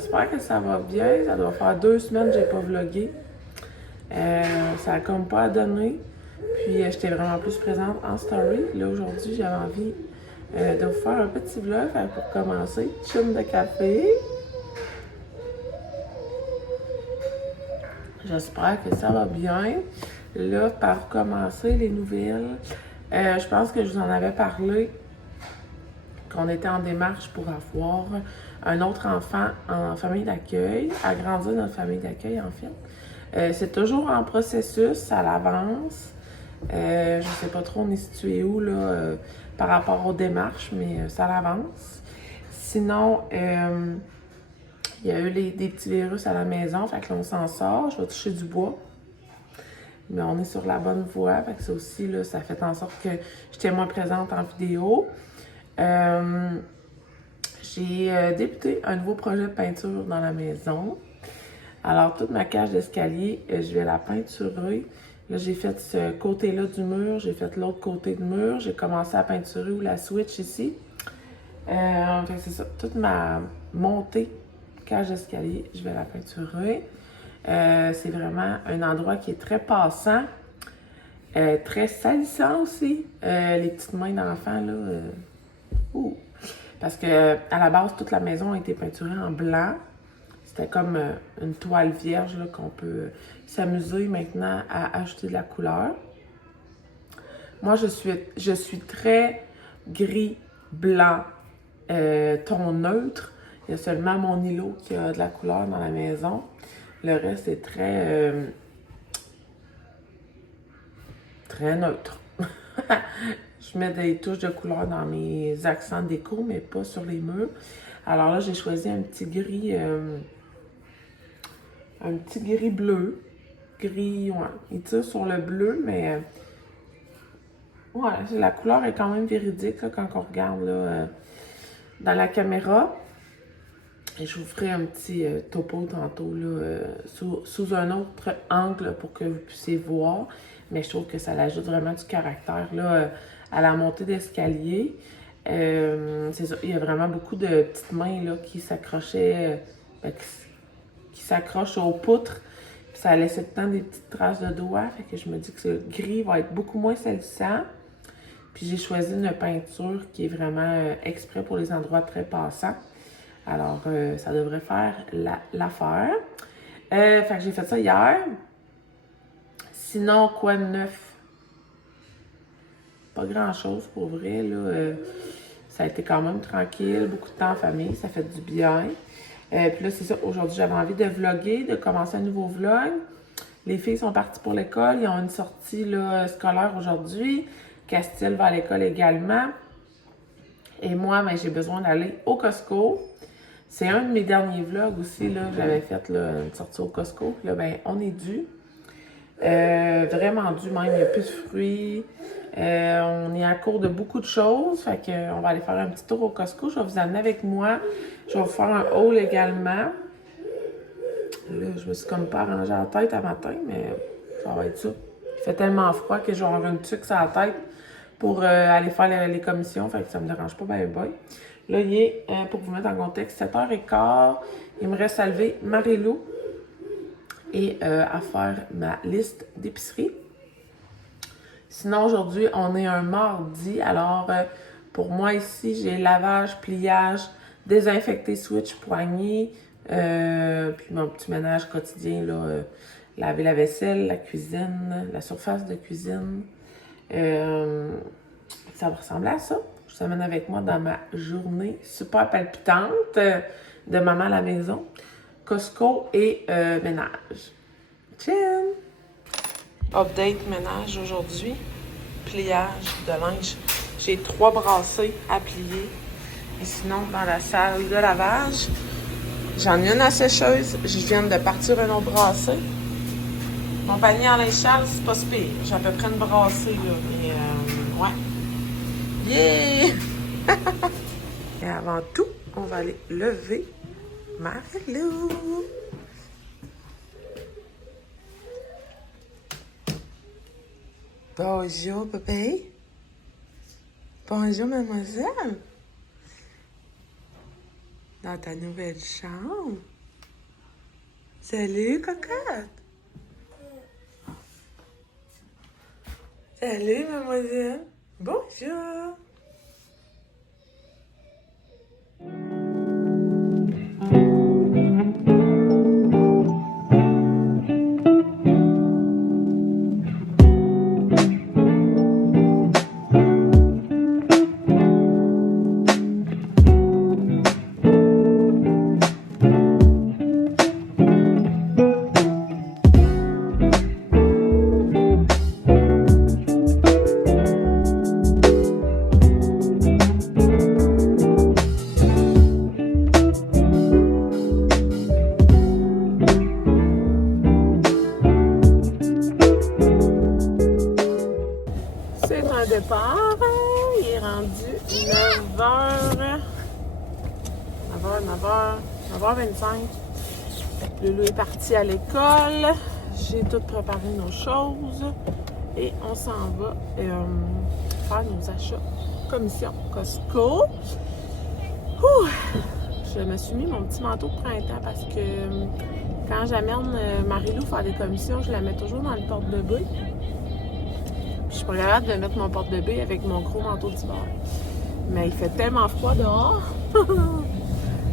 J'espère que ça va bien. Ça doit faire 2 semaines que j'ai pas vlogué. Ça a comme pas à donner. Puis j'étais vraiment plus présente en story. Là, aujourd'hui, j'avais envie de vous faire un petit vlog. Pour commencer, chum de café. J'espère que ça va bien. Là, par commencer les nouvelles, je pense que je vous en avais parlé, qu'on était en démarche pour avoir un autre enfant en famille d'accueil, agrandir notre famille d'accueil en fait. C'est toujours en processus, ça l'avance. Je ne sais pas trop on est situé où là, par rapport aux démarches, mais ça l'avance. Sinon, il y a eu des petits virus à la maison, fait que là, on s'en sort. Je vais toucher du bois. Mais on est sur la bonne voie, fait que ça aussi, là, ça fait en sorte que j'étais moins présente en vidéo. J'ai débuté un nouveau projet de peinture dans la maison. Alors, toute ma cage d'escalier, je vais la peinturer. Là, j'ai fait ce côté-là du mur, j'ai fait l'autre côté du mur. J'ai commencé à peinturer ou la switch ici. Fait que c'est ça, toute ma montée cage d'escalier, je vais la peinturer. C'est vraiment un endroit qui est très passant, très salissant aussi. Les petites mains d'enfants, là, parce que à la base, toute la maison a été peinturée en blanc. C'était comme une toile vierge là, qu'on peut s'amuser maintenant à ajouter de la couleur. Moi, je suis très gris, blanc, ton neutre. Il y a seulement mon îlot qui a de la couleur dans la maison. Le reste est très neutre. Je mets des touches de couleur dans mes accents déco, mais pas sur les murs. Alors là, j'ai choisi un petit gris bleu. Gris, ouais. Il tire sur le bleu, mais ouais, la couleur est quand même véridique là, quand on regarde là, dans la caméra. Et je vous ferai un petit topo tantôt là, sous un autre angle pour que vous puissiez voir. Mais je trouve que ça ajoute vraiment du caractère là, à la montée d'escalier. C'est ça, il y a vraiment beaucoup de petites mains là, qui s'accrochaient, qui s'accrochent aux poutres. Puis ça laissait tout le temps des petites traces de doigts. Fait que je me dis que ce gris va être beaucoup moins salissant. Puis j'ai choisi une peinture qui est vraiment exprès pour les endroits très passants. Alors, ça devrait faire l'affaire. Fait que j'ai fait ça hier. Sinon, quoi de neuf? Pas grand-chose pour vrai, là. Ça a été quand même tranquille, beaucoup de temps en famille, ça fait du bien. Puis là, c'est ça, aujourd'hui, j'avais envie de vlogger, de commencer un nouveau vlog. Les filles sont parties pour l'école, ils ont une sortie là, scolaire aujourd'hui. Castille va à l'école également. Et moi, ben, j'ai besoin d'aller au Costco. C'est un de mes derniers vlogs aussi, là, j'avais fait là, une sortie au Costco. Puis là, ben, on est dû. Vraiment dû même, il n'y a plus de fruits. On est à court de beaucoup de choses. Fait qu'on va aller faire un petit tour au Costco. Je vais vous amener avec moi. Je vais vous faire un haul également. Là, je me suis comme pas arrangé la tête à matin, mais ça va être ça. Il fait tellement froid que j'ai une tuque sur la tête pour aller faire les commissions. Fait que ça me dérange pas bien. Là, il est, pour vous mettre en contexte, 7h15. Il me reste à lever Marie-Lou et à faire ma liste d'épicerie. Sinon, aujourd'hui, on est un mardi. Alors, pour moi ici, j'ai lavage, pliage, désinfecter switch, poignée, puis mon petit ménage quotidien, là, laver la vaisselle, la cuisine, la surface de cuisine. Ça va ressembler à ça. Je vous amène avec moi dans ma journée super palpitante de maman à la maison. Costco et ménage. Tiens! Update ménage aujourd'hui. Pliage de linge. J'ai 3 brassées à plier. Et sinon, dans la salle de lavage, j'en ai une à sécheuse. Je viens de partir un autre brassée. Mon panier en linge sale, c'est pas si pire. J'ai à peu près une brassée, là. Mais, ouais. Yeah! Et avant tout, on va aller lever Marie-Lou. Bonjour, bébé. Bonjour, mademoiselle. dans ta nouvelle chambre. Salut, cocotte. Salut, mademoiselle. Bonjour. C'est un départ. Il est rendu 9h. 9h25. Loulou est parti à l'école. J'ai tout préparé nos choses. Et on s'en va faire nos achats. Commission Costco. Ouh! Je me suis mis mon petit manteau de printemps parce que quand j'amène Marie-Lou faire des commissions, je la mets toujours dans le porte-bébé. Je suis pas capable de mettre mon porte-bébé avec mon gros manteau d'hiver. Mais il fait tellement froid dehors.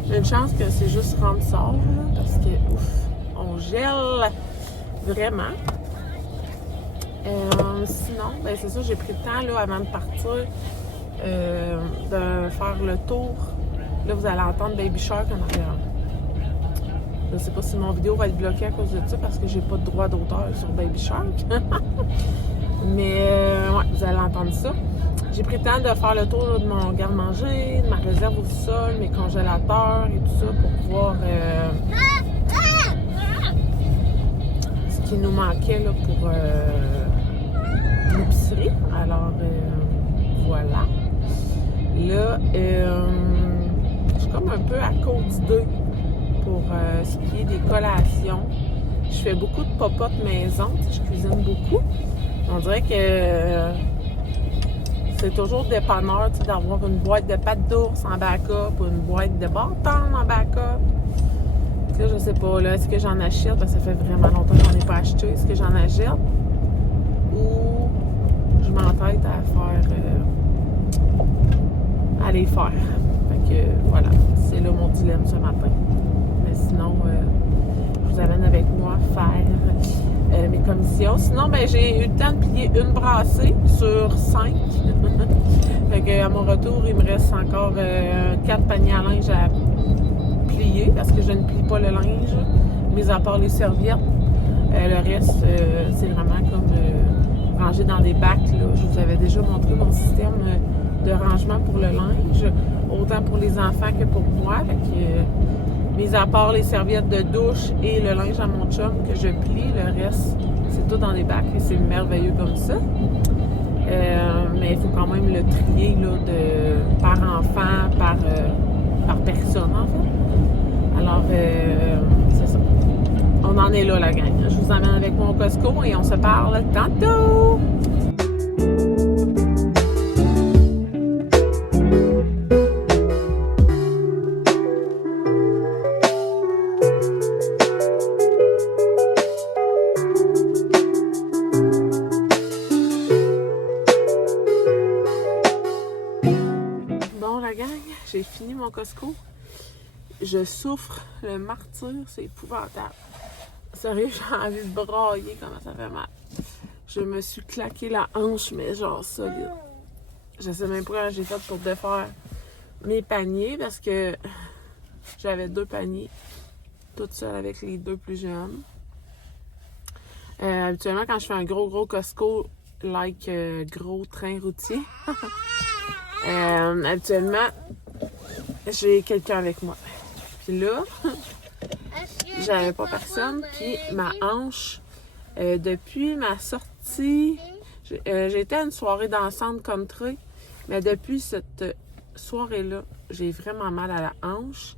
J'ai une chance que c'est juste rentre sort, parce que ouf, on gèle vraiment. Sinon, ben c'est ça, j'ai pris le temps là, avant de partir de faire le tour. Là, vous allez entendre Baby Shark en arrière. Je ne sais pas si mon vidéo va être bloquée à cause de ça parce que j'ai pas de droit d'auteur sur Baby Shark. Mais ouais, vous allez entendre ça. J'ai pris le temps de faire le tour là, de mon garde-manger, de ma réserve au sol, mes congélateurs et tout ça pour voir ce qui nous manquait là, pour l'épicerie. Alors voilà. Là, je suis comme un peu à court d'idées pour ce qui est des collations. Je fais beaucoup de popotes maison, je cuisine beaucoup. On dirait que c'est toujours dépanneur d'avoir une boîte de pâtes d'ours en backup ou une boîte de bâton en backup. Là, je sais pas, là, est-ce que j'en achète? Parce que ça fait vraiment longtemps que j'en ai pas acheté. Est-ce que j'en achète? Ou je m'entête à faire... à les faire. Fait que voilà, c'est là mon dilemme ce matin. Mais sinon, je vous amène avec moi faire mes commissions. Sinon, ben j'ai eu le temps de plier une brassée sur 5. Fait que à mon retour, il me reste encore 4 paniers à linge à plier parce que je ne plie pas le linge, mis à part les serviettes. Le reste, c'est vraiment comme rangé dans des bacs. Là. Je vous avais déjà montré mon système de rangement pour le linge, autant pour les enfants que pour moi. Fait que, mis à part les serviettes de douche et le linge à mon chum que je plie, le reste, c'est tout dans des bacs et c'est merveilleux comme ça. Mais il faut quand même le trier là, par enfant, par personne en fait. Alors, c'est ça. On en est là, la gang. Je vous emmène avec mon Costco et on se parle tantôt! Bon, la gang, j'ai fini mon Costco. Je souffre le martyre, c'est épouvantable. Sérieux, j'ai envie de brailler comment ça fait mal. Je me suis claqué la hanche, mais genre solide. Je sais même pas comment j'ai fait pour défaire mes paniers parce que j'avais 2 paniers, toute seule avec les 2 plus jeunes. Habituellement, quand je fais un gros Costco, gros train routier, habituellement, j'ai quelqu'un avec moi. Puis là, j'avais pas personne. Puis ma hanche, depuis ma sortie, j'ai été à une soirée dansante country, mais depuis cette soirée-là, j'ai vraiment mal à la hanche.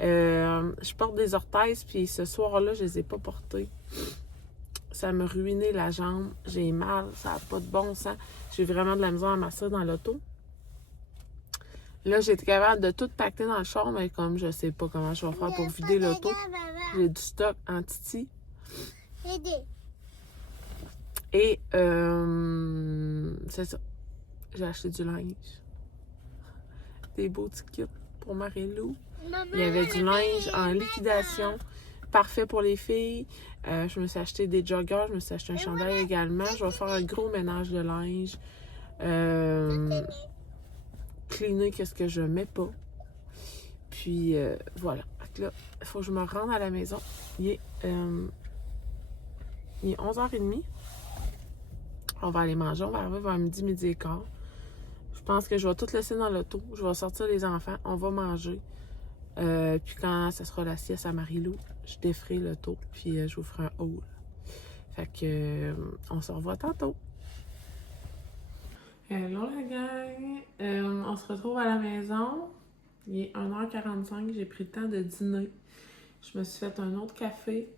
Je porte des orthèses, puis ce soir-là, je les ai pas portées. Ça me ruinait la jambe. J'ai mal, ça n'a pas de bon sens. J'ai vraiment de la misère à m'asseoir dans l'auto. Là, j'ai été capable de tout pacter dans le char, mais comme je sais pas comment je vais faire pour vider l'auto, j'ai du stock en titi. Et c'est ça. J'ai acheté du linge. Des beaux petits kits pour Marie-Lou. Il y avait du linge en liquidation. Parfait pour les filles. Je me suis acheté des joggers. Je me suis acheté un chandail également. Je vais faire un gros ménage de linge. Cleaner qu'est-ce que je mets pas. Puis voilà. Donc là, il faut que je me rende à la maison. Il est 11h30. On va aller manger. On va arriver vers midi et quart. Je pense que je vais tout laisser dans l'auto. Je vais sortir les enfants. On va manger. Puis quand ça sera la sieste à Marie-Lou, je déferai l'auto. Puis je vous ferai un haul. Fait que on se revoit tantôt. Hello la gang! On se retrouve à la maison. Il est 1h45. J'ai pris le temps de dîner. Je me suis fait un autre café.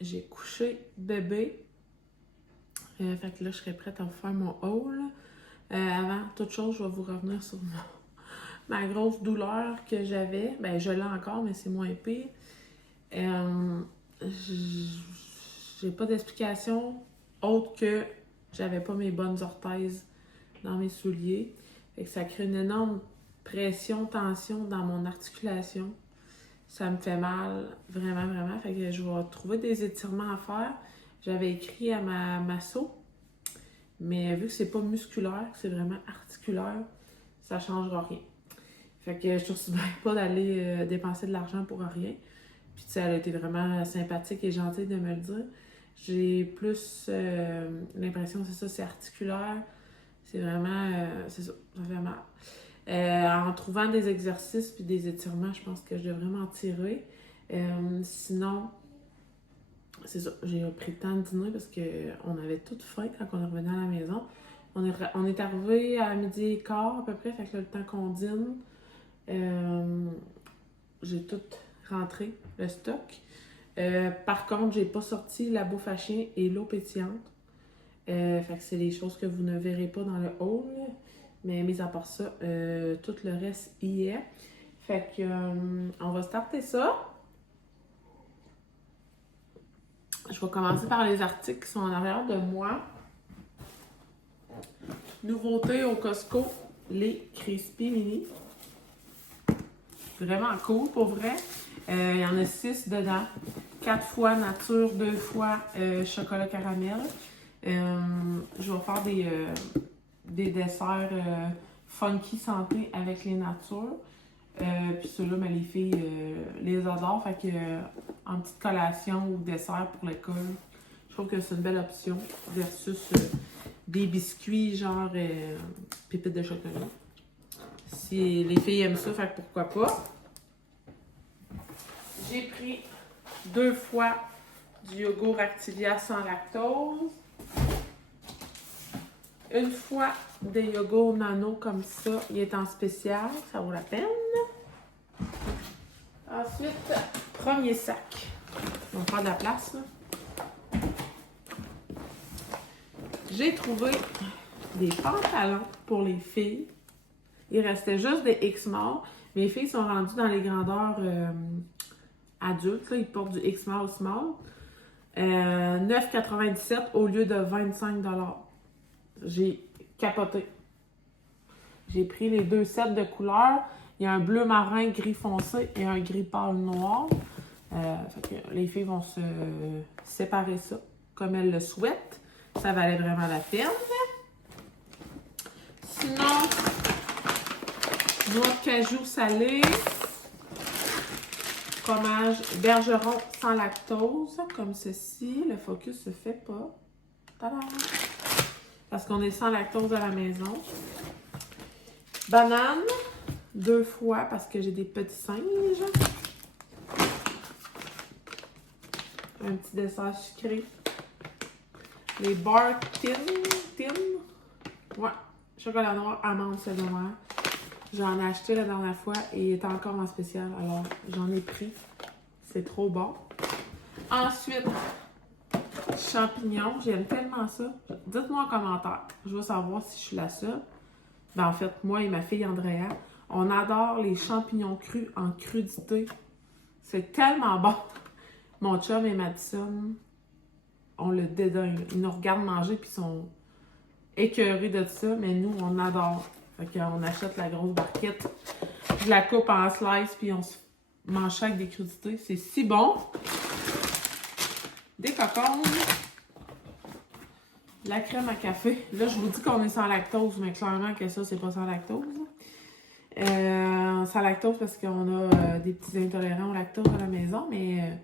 J'ai couché bébé. Fait que là, je serai prête à vous faire mon haul. Avant toute chose, je vais vous revenir sur ma grosse douleur que j'avais. Ben, je l'ai encore, mais c'est moins pire. J'ai pas d'explication autre que j'avais pas mes bonnes orthèses dans mes souliers. Fait que ça crée une énorme pression, tension dans mon articulation. Ça me fait mal, vraiment, vraiment. Fait que je vais trouver des étirements à faire. J'avais écrit à ma masso, mais vu que c'est pas musculaire, c'est vraiment articulaire, ça changera rien. Fait que je trouve bien pas d'aller dépenser de l'argent pour rien. Puis tu sais, elle a été vraiment sympathique et gentille de me le dire. J'ai plus l'impression que c'est articulaire. C'est vraiment, c'est ça fait mal. En trouvant des exercices puis des étirements, je pense que je devrais m'en tirer. Sinon, c'est ça, j'ai pris le temps de dîner parce qu'on avait toute faim quand on est revenu à la maison. On est arrivé à 12h15 à peu près, fait que là, le temps qu'on dîne, j'ai tout rentré, le stock. Par contre, j'ai pas sorti la bouffe à chien et l'eau pétillante. Fait que c'est des choses que vous ne verrez pas dans le haul. Mais mis à part ça, tout le reste y est. Fait que on va starter ça. Je vais commencer par les articles qui sont en arrière de moi. Nouveauté au Costco, les Crispy Mini. Vraiment cool pour vrai. Il y en a 6 dedans. 4 fois nature, 2 fois chocolat caramel. Je vais faire des desserts funky santé avec les natures. Puis ceux-là, mais les filles les adorent. Fait que en petite collation ou dessert pour l'école, je trouve que c'est une belle option versus des biscuits genre pépites de chocolat. Si les filles aiment ça, fait que pourquoi pas. J'ai pris 2 fois du yogourt Activia sans lactose. Une fois des yogourts nano comme ça, il est en spécial, ça vaut la peine. Ensuite, premier sac. On va prendre de la place, là. J'ai trouvé des pantalons pour les filles. Il restait juste des X-Small. Mes filles sont rendues dans les grandeurs adultes. Là. Ils portent du X-Small Small. 9,97 au lieu de 25 $. J'ai capoté. J'ai pris les 2 sets de couleurs. Il y a un bleu marin gris foncé et un gris pâle noir. Fait que les filles vont se séparer ça comme elles le souhaitent. Ça valait vraiment la peine. Sinon, noix de cajou salée, fromage bergeron sans lactose, comme ceci. Le focus se fait pas. Tadam! Parce qu'on est sans lactose à la maison. Banane, 2 fois parce que j'ai des petits singes. Un petit dessert sucré. Les Bark Tin. Ouais, chocolat noir, amande, sel de mer. J'en ai acheté la dernière fois et il est encore en spécial. Alors, j'en ai pris. C'est trop bon. Ensuite, champignons. J'aime tellement ça. Dites-moi en commentaire. Je veux savoir si je suis la seule. Ben, en fait, moi et ma fille Andrea, On adore les champignons crus en crudité. C'est tellement bon. Mon chum et Madison, on le dédaigne. Ils nous regardent manger puis ils sont écœurés de ça, mais nous, on adore. Fait qu'on achète la grosse barquette, je la coupe en slice puis on se mange ça avec des crudités. C'est si bon. Des cocombes. La crème à café. Là, je vous dis qu'on est sans lactose, mais clairement que ça, c'est pas sans lactose. Sans lactose parce qu'on a des petits intolérants au lactose à la maison, mais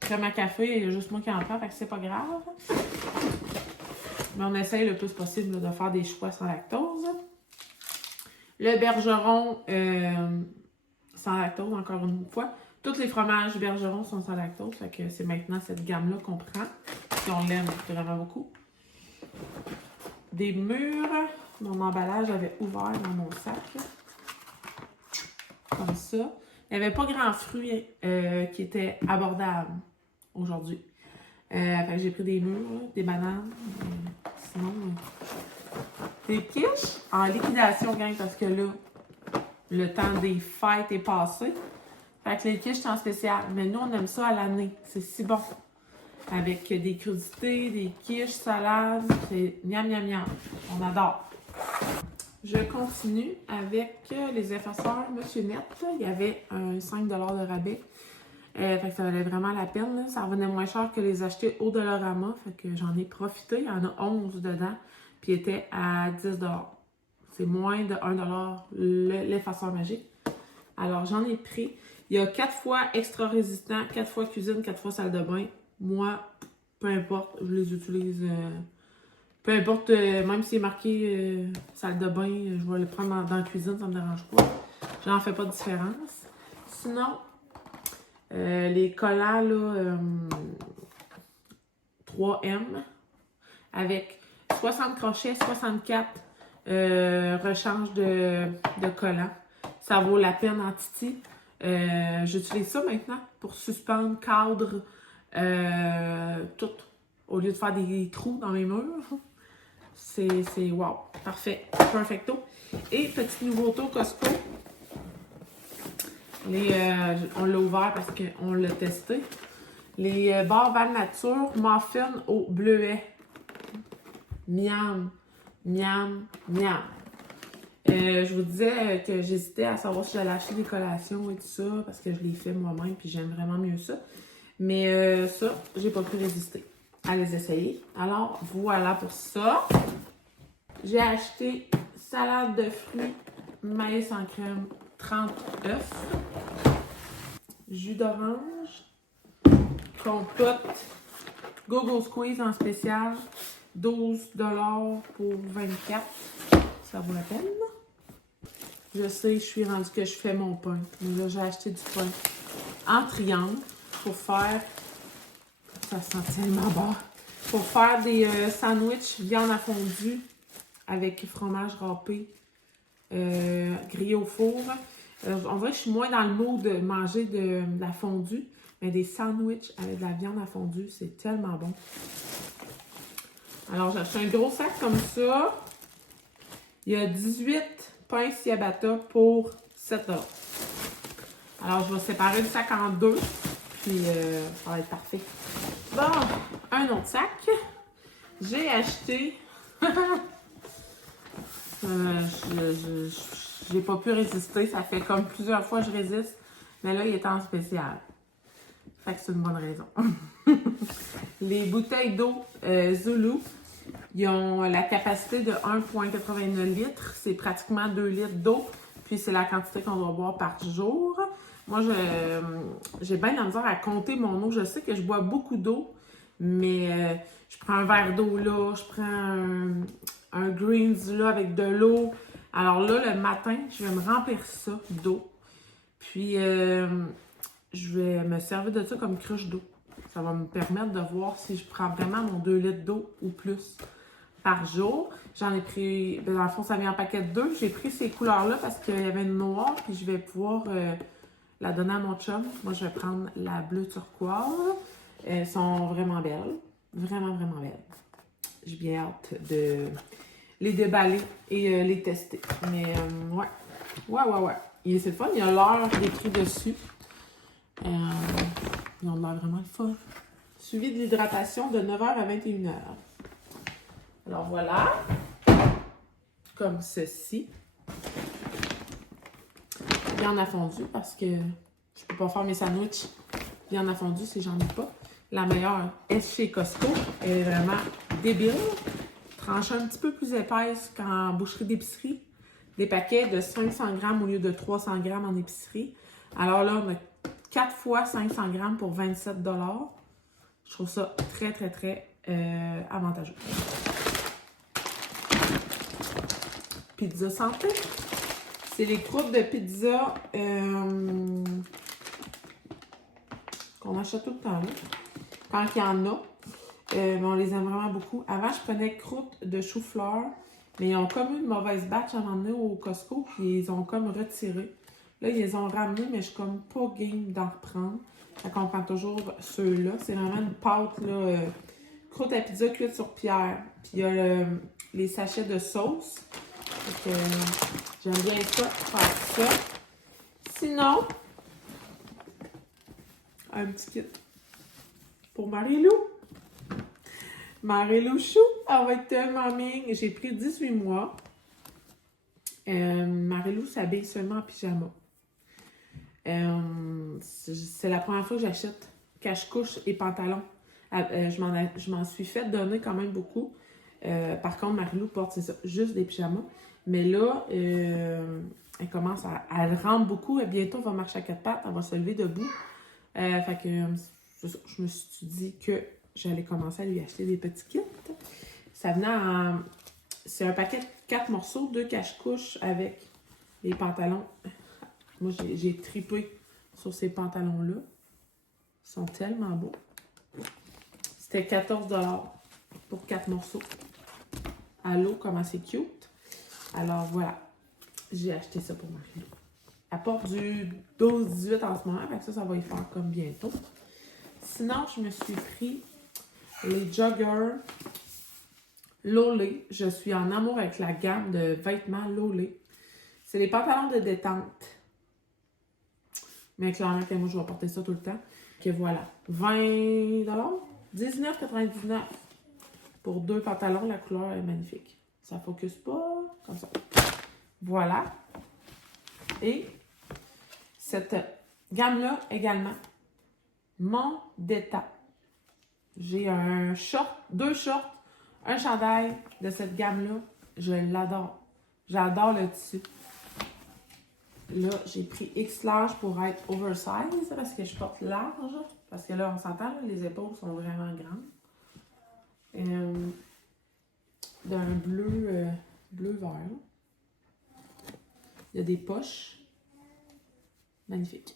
crème à café, il y a juste moi qui en prends, fait que c'est pas grave. Mais on essaye le plus possible là, de faire des choix sans lactose. Le bergeron sans lactose, encore une fois. Tous les fromages bergeron sont sans lactose, fait que c'est maintenant cette gamme-là qu'on prend. Et on l'aime vraiment beaucoup. Des mûres. Mon emballage avait ouvert dans mon sac. Comme ça. Il n'y avait pas grand fruits qui étaient abordables aujourd'hui. Fait que j'ai pris des mûres, des bananes. Sinon, des quiches en liquidation, gang, parce que là, le temps des fêtes est passé. Fait que les quiches sont en spécial. Mais nous, on aime ça à l'année. C'est si bon. Avec des crudités, des quiches, salades. C'est miam, miam, miam. On adore. Je continue avec les effaceurs Monsieur Net. Il y avait un 5$ de rabais. Fait que ça valait vraiment la peine. Là. Ça revenait moins cher que les acheter au Dollarama. Fait que j'en ai profité. Il y en a 11 dedans. Puis il était à 10$. C'est moins de 1$ l'effaceur magique. Alors j'en ai pris. Il y a 4 fois extra résistant, 4 fois cuisine, 4 fois salle de bain. Moi, peu importe, je les utilise. Peu importe, même s'il est marqué salle de bain, je vais le prendre dans la cuisine, ça me dérange pas. J'en fais pas de différence. Sinon, les collants là, 3M avec 60 crochets, 64 rechange de collants. Ça vaut la peine en titi. J'utilise ça maintenant pour suspendre, cadre, tout. Au lieu de faire des trous dans mes murs. C'est wow. Parfait. Perfecto. Et petite nouveauté au Costco. On l'a ouvert parce qu'on l'a testé. Les barres Val Nature muffins au bleuet. Miam. Miam. Miam. Je vous disais que j'hésitais à savoir si j'allais acheter des collations et tout ça parce que je les fais moi-même puis j'aime vraiment mieux ça. Mais ça, j'ai pas pu résister à les essayer. Alors, voilà pour ça. J'ai acheté salade de fruits, maïs en crème, 30 œufs, jus d'orange, compote, Go-Go Squeeze en spécial, 12$ pour 24$. Ça vaut la peine. Je sais, je suis rendue que je fais mon pain. Mais là, j'ai acheté du pain en triangle pour faire... Ça sent tellement bon. Pour faire des sandwichs viande à fondue avec fromage râpé grillé au four. En vrai, je suis moins dans le mood de manger de la fondue, mais des sandwichs avec de la viande à fondue, c'est tellement bon. Alors, j'ai acheté un gros sac comme ça. Il y a 18 pains ciabatta pour 7$. Alors, je vais séparer le sac en deux, puis ça va être parfait. Bon, un autre sac. J'ai acheté... j'ai pas pu résister. Ça fait comme plusieurs fois que je résiste. Mais là, il est en spécial. Fait que c'est une bonne raison. Les bouteilles d'eau Zulu, ils ont la capacité de 1,89 litres. C'est pratiquement 2 litres d'eau. Puis c'est la quantité qu'on doit boire par jour. Moi, j'ai bien la misère à compter mon eau. Je sais que je bois beaucoup d'eau, mais je prends un verre d'eau là, je prends un greens là avec de l'eau. Alors là, le matin, je vais me remplir ça d'eau. Puis, je vais me servir de ça comme cruche d'eau. Ça va me permettre de voir si je prends vraiment mon 2 litres d'eau ou plus par jour. J'en ai pris, dans le fond, ça vient en paquet de 2. J'ai pris ces couleurs-là parce qu'il y avait une noire, puis je vais pouvoir la donner à mon chum. Moi, je vais prendre la bleue turquoise. Elles sont vraiment belles. Vraiment, vraiment belles. J'ai bien hâte de les déballer et les tester. Mais, ouais. Ouais. C'est le fun. Il y a l'heure écrit dessus. Ils ont l'air vraiment le fun. Suivi de l'hydratation de 9h à 21h. Alors voilà. Comme ceci. Viande à fondue parce que je peux pas faire mes sandwichs. Viande à fondue si j'en ai pas. La meilleure est chez Costco. Elle est vraiment débile. Tranchée un petit peu plus épaisse qu'en boucherie d'épicerie. Des paquets de 500 grammes au lieu de 300 grammes en épicerie. Alors là, on a 4 fois 500 grammes pour 27 $. Je trouve ça très, très, très avantageux. Pizza santé. C'est les croûtes de pizza qu'on achète tout le temps, là. Quand il y en a. On les aime vraiment beaucoup. Avant, je prenais croûtes de chou-fleur, mais ils ont comme eu une mauvaise batch à un moment donné au Costco, puis ils ont comme retiré. Là, ils les ont ramenés, mais je suis comme pas game d'en reprendre. Fait qu'on prend toujours ceux-là. C'est vraiment une pâte, là, croûte à pizza cuite sur pierre. Puis il y a les sachets de sauce. Fait que j'aime bien ça, faire ça. Sinon, un petit kit pour Marie-Lou. Marie-Lou Chou, elle va être tellement migne. J'ai pris 18 mois. Marie-Lou s'habille seulement en pyjama. C'est la première fois que j'achète cache-couche et pantalon. Je m'en suis fait donner quand même beaucoup. Par contre, Marie-Lou porte, c'est ça, juste des pyjamas. Mais là, elle commence elle rampe beaucoup. Et bientôt, elle va marcher à 4 pattes. Elle va se lever debout. Fait que je me suis dit que j'allais commencer à lui acheter des petits kits. Ça venait en... C'est un paquet de 4 morceaux, 2 cache-couches avec les pantalons. Moi, j'ai tripé sur ces pantalons-là. Ils sont tellement beaux. C'était 14 $ pour 4 morceaux. Allô, comment c'est cute. Alors, voilà. J'ai acheté ça pour Marie. Elle porte du 12-18 en ce moment. Avec ça va y faire comme bientôt. Sinon, je me suis pris les joggers Lolé. Je suis en amour avec la gamme de vêtements Lolé. C'est les pantalons de détente. Mais clairement que moi, je vais porter ça tout le temps. Que voilà. 20 $. 19,99 pour 2 pantalons. La couleur est magnifique. Ça focus pas comme ça. Voilà. Et cette gamme-là également. Mon détente. J'ai un short, 2 shorts, un chandail de cette gamme-là. Je l'adore. J'adore le tissu. Là, j'ai pris X large pour être oversize parce que je porte large. Parce que là, on s'entend, les épaules sont vraiment grandes. D'un bleu vert. Il y a des poches. Magnifique.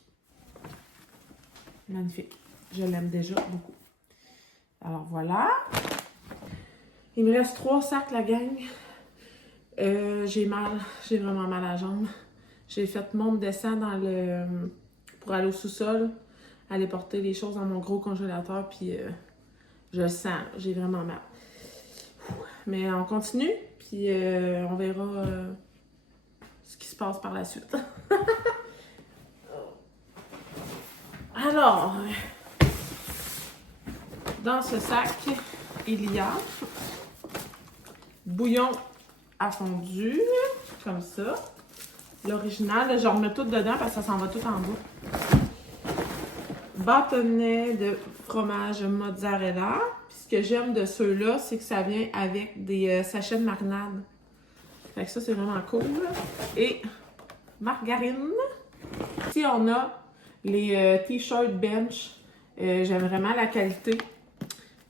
Magnifique. Je l'aime déjà beaucoup. Alors voilà. Il me reste 3 sacs, la gang. J'ai vraiment mal à la jambe. J'ai fait monte-descend pour aller au sous-sol, aller porter les choses dans mon gros congélateur, puis je le sens, j'ai vraiment mal. Mais on continue, puis on verra ce qui se passe par la suite. Alors, dans ce sac, il y a bouillon à fondu, comme ça. L'original, je remets tout dedans parce que ça s'en va tout en bas. Bâtonnet de fromage mozzarella. Puis ce que j'aime de ceux-là, c'est que ça vient avec des sachets de marinade. Fait que ça, c'est vraiment cool. Et margarine. Ici, on a les t-shirts Bench. J'aime vraiment la qualité.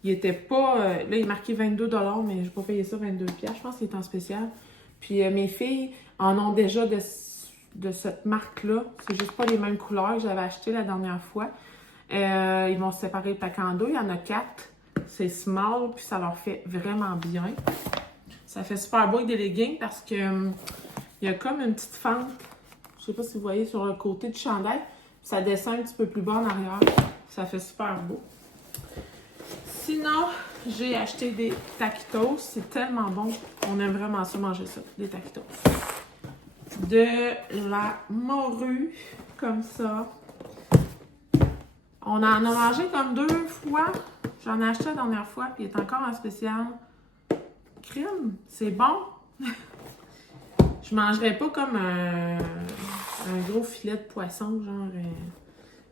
Il était pas... là, il est marqué 22 $, mais je n'ai pas payé ça 22 $. Je pense qu'il est en spécial. Puis mes filles en ont déjà de cette marque-là. C'est juste pas les mêmes couleurs que j'avais acheté la dernière fois. Ils vont se séparer le pack en deux. Il y en a 4. C'est small, puis ça leur fait vraiment bien. Ça fait super beau avec des leggings parce que il y a comme une petite fente. Je sais pas si vous voyez sur le côté du chandail. Ça descend un petit peu plus bas en arrière. Ça fait super beau. Sinon, j'ai acheté des taquitos. C'est tellement bon. On aime vraiment ça, manger ça, des taquitos. de la morue, comme ça. On en a mangé comme 2 fois. J'en ai acheté la dernière fois, puis il est encore en spécial. Crème, c'est bon. Je mangerais pas comme un gros filet de poisson, genre.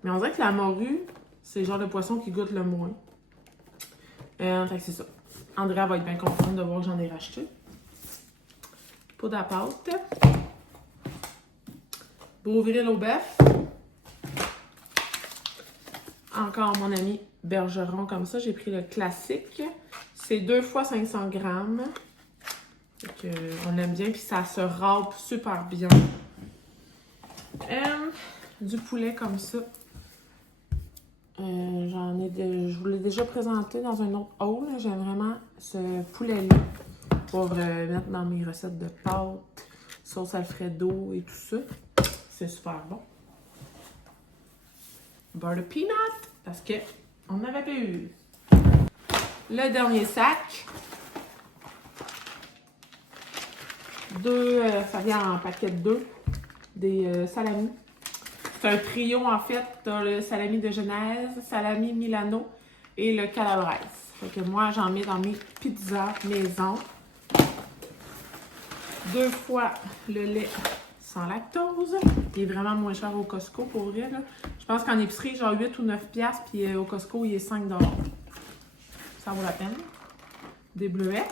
Mais on dirait que la morue, c'est le genre de poisson qui goûte le moins. Fait que c'est ça. Andrea va être bien contente de voir que j'en ai racheté. Poudre à pâte. Beauvril au bœuf. Encore mon ami Bergeron comme ça. J'ai pris le classique. C'est 2 fois 500 grammes. Donc, on aime bien. Puis ça se râpe super bien. Du poulet comme ça. Je vous l'ai déjà présenté dans un autre haul. J'aime vraiment ce poulet-là pour mettre dans mes recettes de pâtes, sauce Alfredo et tout ça. C'est super bon. Beurre de peanut, parce que on n'avait pas eu. Le dernier sac. Ça vient en paquet de 2. Des salamis. C'est un trio en fait. T'as le salami de Genèse, salami Milano et le calabrese. Fait que moi, j'en mets dans mes pizzas maison. 2 fois le lait sans lactose. Il est vraiment moins cher au Costco pour vrai. Là. Je pense qu'en épicerie, genre 8 ou 9 piastres, puis au Costco, il est 5 $. Ça vaut la peine. Des bleuets.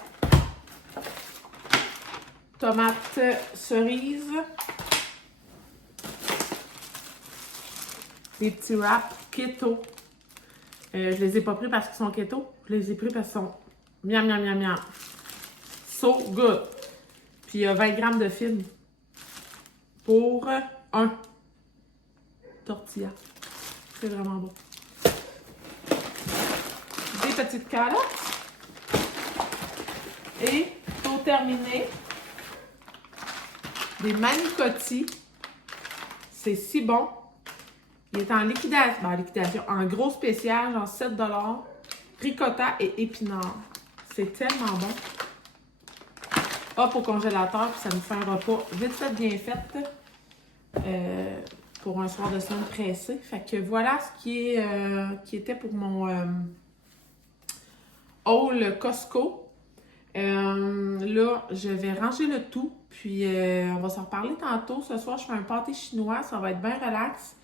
Tomates cerises. Des petits wraps keto. Je les ai pas pris parce qu'ils sont keto. Je les ai pris parce qu'ils sont miam, miam, miam, miam. So good. Puis il y a 20 grammes de fibres pour un tortilla. C'est vraiment bon. Des petites carottes. Et pour terminer, des manicotti. C'est si bon. Il est en liquidation, en gros spécial, genre 7 $, ricotta et épinards. C'est tellement bon. Hop au congélateur, puis ça nous fait un repas vite fait, bien fait, pour un soir de semaine pressé. Fait que voilà ce qui était pour mon haul Costco. Là, je vais ranger le tout, puis on va s'en reparler tantôt. Ce soir, je fais un pâté chinois, ça va être bien relax.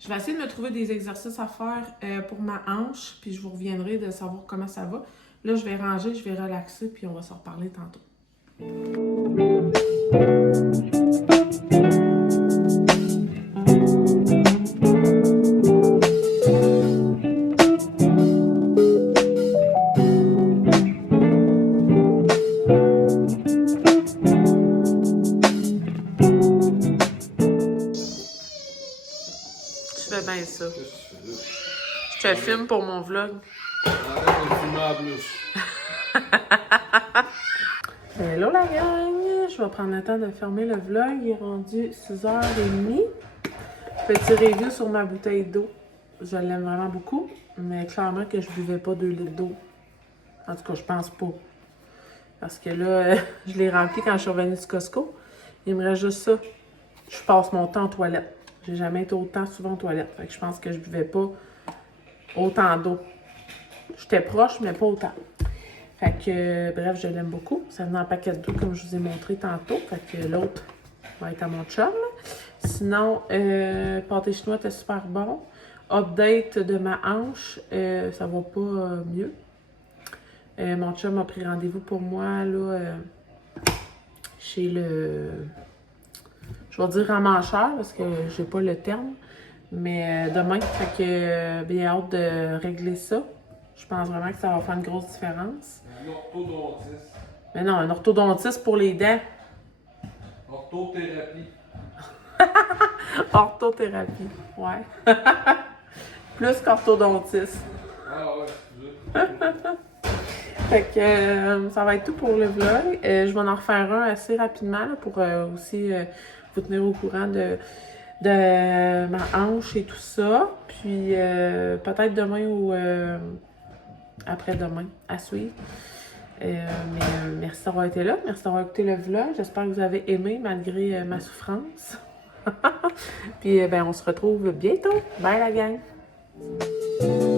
Je vais essayer de me trouver des exercices à faire pour ma hanche, puis je vous reviendrai de savoir comment ça va. Là, je vais ranger, je vais relaxer, puis on va s'en reparler tantôt. Je fais bien ça. Je te filme pour mon vlog. Arrête de filmer en plus. Hello la gang! Je vais prendre le temps de fermer le vlog. Il est rendu 6h30. Petit review sur ma bouteille d'eau. Je l'aime vraiment beaucoup, mais clairement que je buvais pas 2 litres d'eau. En tout cas, je pense pas. Parce que là, je l'ai rempli quand je suis revenue du Costco. Il me reste juste ça. Je passe mon temps aux toilettes. J'ai jamais été autant souvent aux toilettes. Fait que je pense que je buvais pas autant d'eau. J'étais proche, mais pas autant. Fait que, bref, je l'aime beaucoup. Ça vient en paquet d'eau, comme je vous ai montré tantôt. Fait que l'autre va être à mon chum. Sinon, pâté chinois était super bon. Update de ma hanche, ça va pas mieux. Mon chum a pris rendez-vous pour moi, là, chez le... Je vais dire ramancheur, parce que j'ai pas le terme. Mais demain, fait que bien hâte de régler ça. Je pense vraiment que ça va faire une grosse différence. Un orthodontiste. Mais non, un orthodontiste pour les dents. Orthothérapie. Orthothérapie, ouais. Plus qu'orthodontiste. Ah ouais, excusez. Fait que ça va être tout pour le vlog. Je vais en refaire un assez rapidement là, pour aussi vous tenir au courant de ma hanche et tout ça. Puis peut-être demain ou après-demain à suivre. Merci d'avoir été là. Merci d'avoir écouté le vlog. J'espère que vous avez aimé malgré ma souffrance. Puis on se retrouve bientôt. Bye la gang!